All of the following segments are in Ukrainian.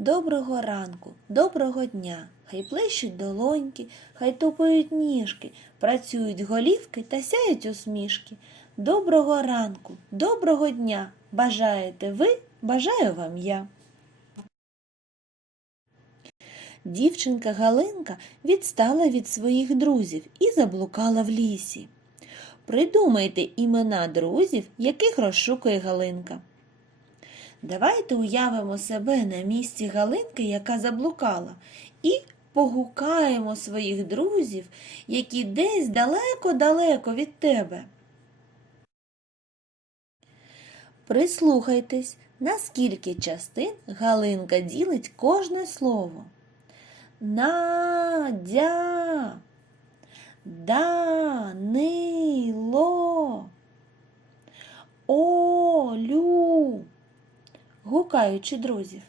Доброго ранку, доброго дня. Хай плещуть долоньки, хай тупають ніжки, працюють голівки та сяють усмішки. Доброго ранку, доброго дня. Бажаєте ви, бажаю вам я. Дівчинка Галинка відстала від своїх друзів і заблукала в лісі. Придумайте імена друзів, яких розшукує Галинка. Давайте уявимо себе на місці Галинки, яка заблукала, і погукаємо своїх друзів, які десь далеко-далеко від тебе. Прислухайтесь, наскільки частин Галинка ділить кожне слово. Надя, Данило, Олю. Гукаючи друзів,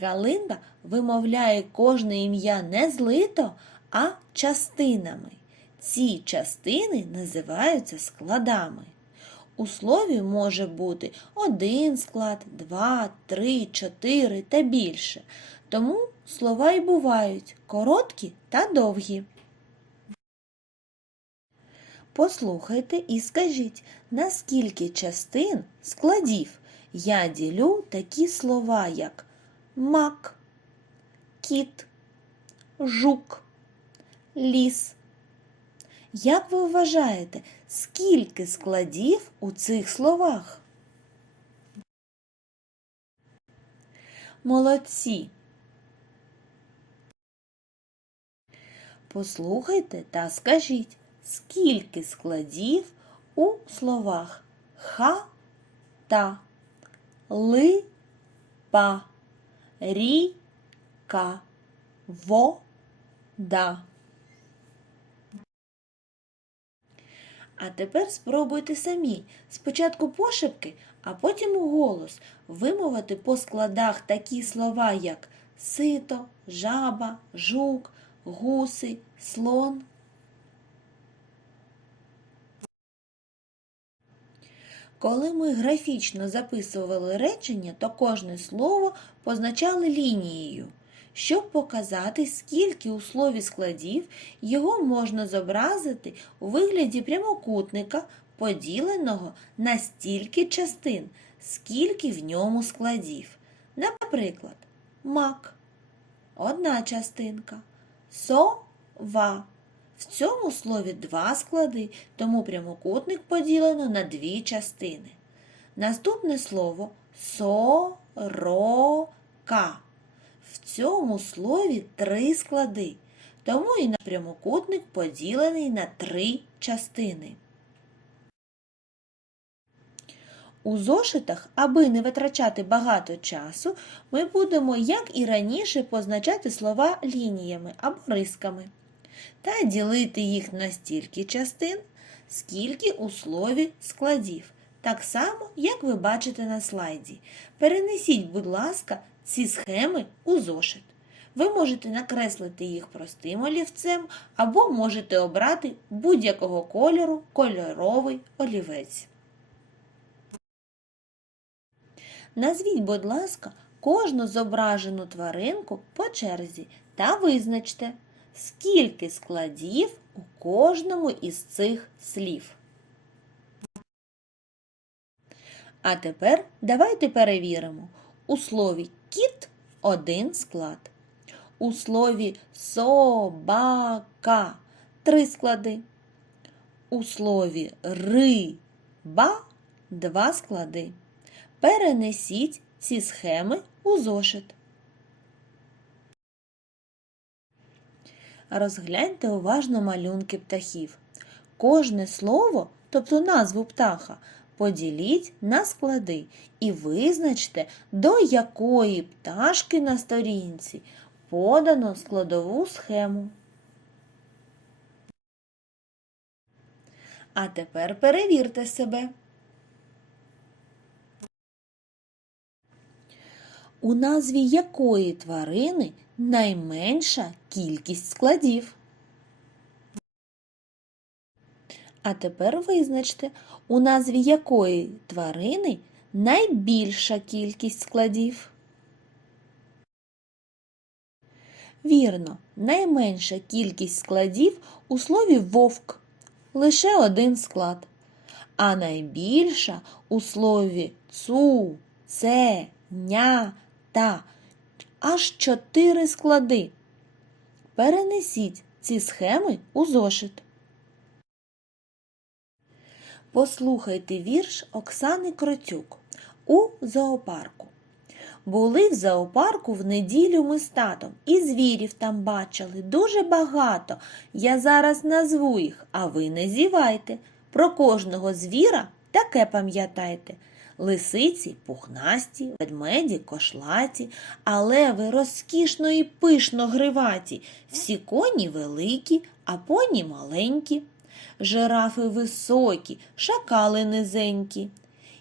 Галинка вимовляє кожне ім'я не злито, а частинами. Ці частини називаються складами. У слові може бути один склад, два, три, чотири та більше. Тому слова й бувають короткі та довгі. Послухайте і скажіть, наскільки частин складів я ділю такі слова, як мак, кіт, жук, ліс. Як ви вважаєте, скільки складів у цих словах? Молодці. Послухайте та скажіть, скільки складів у словах ха-та, ли-па, рі-ка, вода. А тепер спробуйте самі. Спочатку пошепки, а потім у голос вимовити по складах такі слова, як сито, жаба, жук, гуси, слон. Коли ми графічно записували речення, то кожне слово позначали лінією. Щоб показати, скільки у слові складів, його можна зобразити у вигляді прямокутника, поділеного на стільки частин, скільки в ньому складів. Наприклад, мак одна частинка, сова. В цьому слові два склади, тому прямокутник поділено на дві частини. Наступне слово сорока. В цьому слові три склади, тому і на прямокутник поділений на три частини. У зошитах, аби не витрачати багато часу, ми будемо, як і раніше, позначати слова лініями або рисками та ділити їх на стільки частин, скільки у слові складів, так само, як ви бачите на слайді. Перенесіть, будь ласка, ці схеми у зошит. Ви можете накреслити їх простим олівцем або можете обрати будь-якого кольору кольоровий олівець. Назвіть, будь ласка, кожну зображену тваринку по черзі та визначте, скільки складів у кожному із цих слів. А тепер давайте перевіримо. У слові кіт один склад. У слові собака три склади. У слові риба два склади. Перенесіть ці схеми у зошит. Розгляньте уважно малюнки птахів. Кожне слово, тобто назву птаха, поділіть на склади і визначте, до якої пташки на сторінці подано складову схему. А тепер перевірте себе. У назві якої тварини найменша кількість складів? А тепер визначте, у назві якої тварини найбільша кількість складів. Вірно, найменша кількість складів у слові вовк лише один склад, а найбільша у слові цу, це, ня, та аж чотири склади. Перенесіть ці схеми у зошит. Послухайте вірш Оксани Кротюк у зоопарку. Були в зоопарку в неділю ми з татом, і звірів там бачили дуже багато. Я зараз назву їх, а ви не зівайте. Про кожного звіра таке пам'ятайте. Лисиці пухнасті, ведмеді кошлаті, а леви розкішно і пишно гриваті, всі коні великі, а поні маленькі. Жирафи високі, шакали низенькі,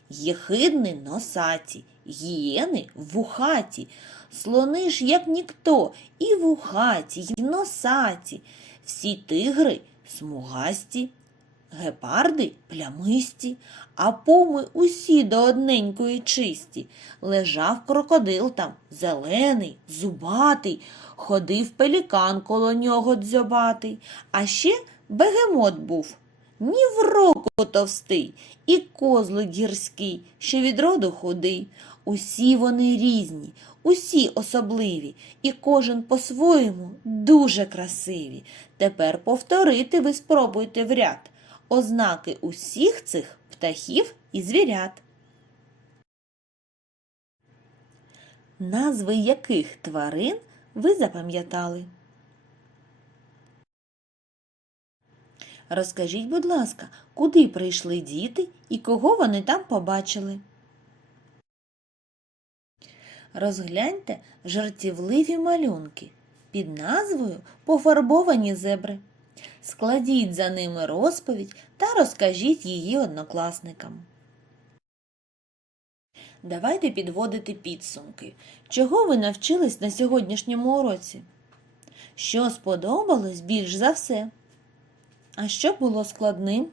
єхидни носаті, гієни вухаті, слони ж, як ніхто, і вухаті, і носаті, всі тигри смугасті, гепарди плямисті, а поми усі до одненької чисті. Лежав крокодил там, зелений, зубатий, ходив пелікан коло нього дзьобатий, а ще бегемот був. Ні в року товстий, і козлик гірський, що від роду худий. Усі вони різні, усі особливі, і кожен по-своєму дуже красиві. Тепер повторити ви спробуйте в ряд ознаки усіх цих птахів і звірят. Назви яких тварин ви запам'ятали? Розкажіть, будь ласка, куди прийшли діти і кого вони там побачили? Розгляньте жартівливі малюнки під назвою Пофарбовані зебри. Складіть за ними розповідь та розкажіть її однокласникам. Давайте підводити підсумки. Чого ви навчились на сьогоднішньому уроці? Що сподобалось більш за все? А що було складним?